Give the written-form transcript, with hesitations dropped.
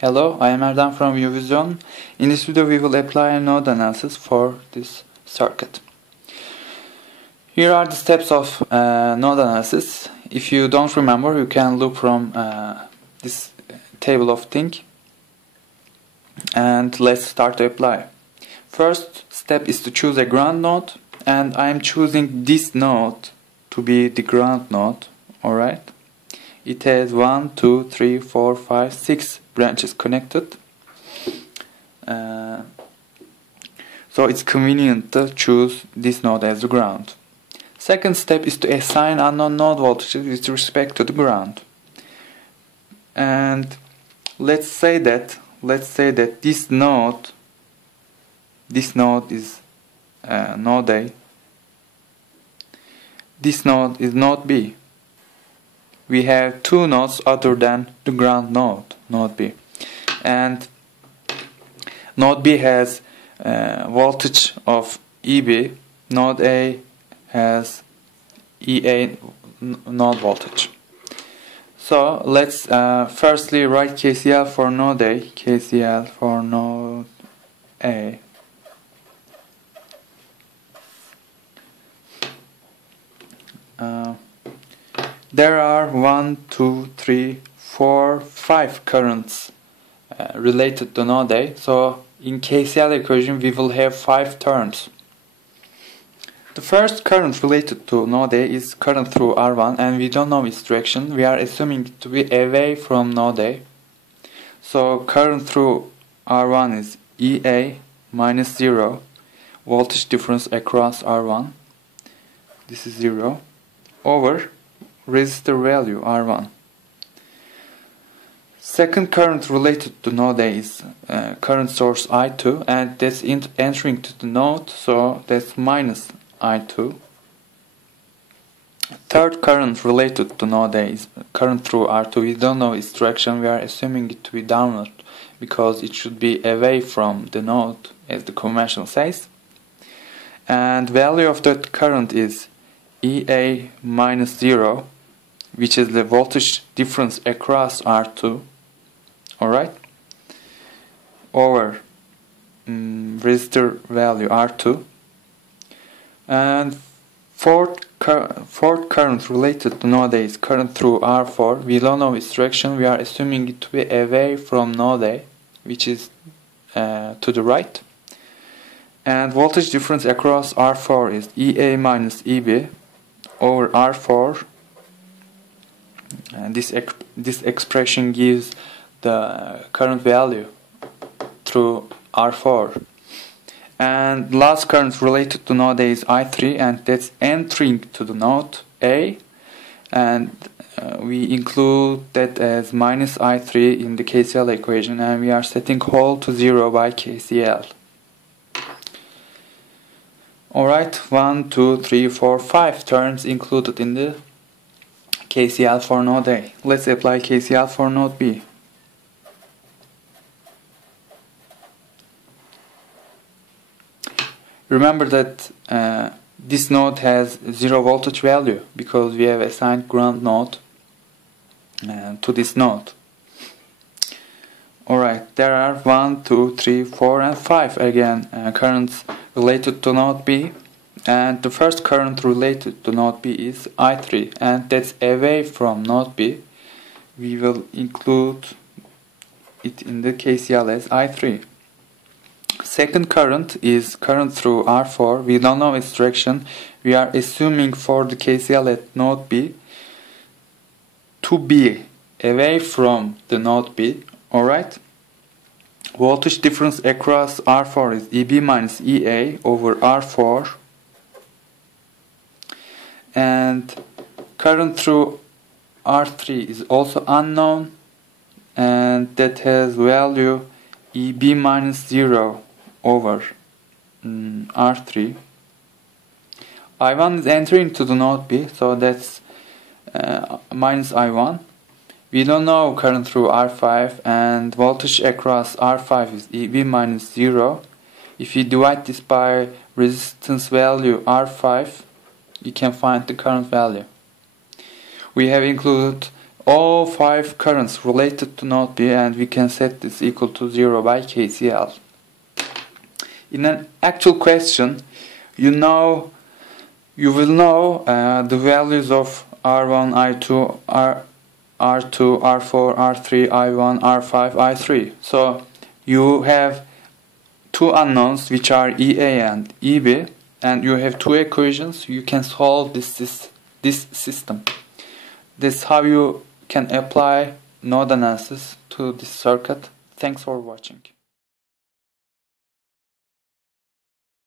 Hello, I am Erdem from ViewVision. In this video we will apply a node analysis for this circuit. Here are the steps of node analysis. If you don't remember, you can look from this table of things. And let's start to apply. First step is to choose a ground node, and I am choosing this node to be the ground node. Alright? It has 1, 2, 3, 4, 5, 6 branches connected. So it's convenient to choose this node as the ground. Second step is to assign unknown node voltages with respect to the ground. And let's say that this node is node A. This node is node B. We have two nodes other than the ground node, node B. And node B has voltage of EB, node A has EA node voltage. So let's firstly write KCL for node A. KCL for node A. There are 1, 2, 3, 4, 5 currents related to node A. So in KCL equation we will have 5 terms. The first current related to node A is current through R1, and we don't know its direction. We are assuming it to be away from node A. So current through R1 is EA minus 0, voltage difference across R1. This is 0 over resistor value R1. Second current related to node A is current source I2, and that's entering to the node, so that's minus I2. Third current related to node A is current through R2. We don't know its direction. We are assuming it to be downward because it should be away from the node, as the convention says. And value of that current is EA minus 0, which is the voltage difference across R2, alright, over resistor value R2. And fourth current related to node A is current through R4. We don't know its direction. We are assuming it to be away from node A, which is to the right. And voltage difference across R4 is EA minus EB over R4. And this expression gives the current value through R4. And last current related to node A is I3, and that's entering to the node A, and we include that as minus I3 in the KCL equation, and we are setting whole to 0 by KCL. Alright, 1, 2, 3, 4, 5 terms included in the KCL for node A. Let's apply KCL for node B. Remember that this node has 0 voltage value because we have assigned ground node to this node. Alright, there are 1, 2, 3, 4 and 5 again currents related to node B. And the first current related to node B is I3, and that's away from node B. We will include it in the KCL as I3. Second current is current through R4. We don't know its direction. We are assuming for the KCL at node B to be away from the node B. Alright? Voltage difference across R4 is EB minus EA over R4. And current through R3 is also unknown, and that has value EB minus 0 over R3. I1 is entering to the node B, so that's minus I1. We don't know current through R5, and voltage across R5 is EB minus 0. If you divide this by resistance value R5, you can find the current value. We have included all 5 currents related to node B, and we can set this equal to 0 by KCL. In an actual question, you will know the values of R1, I2, R2, R4, R3, I1, R5, I3. So you have 2 unknowns, which are EA and EB, and you have 2 equations. You can solve this system. This is how you can apply node analysis to this circuit. Thanks for watching.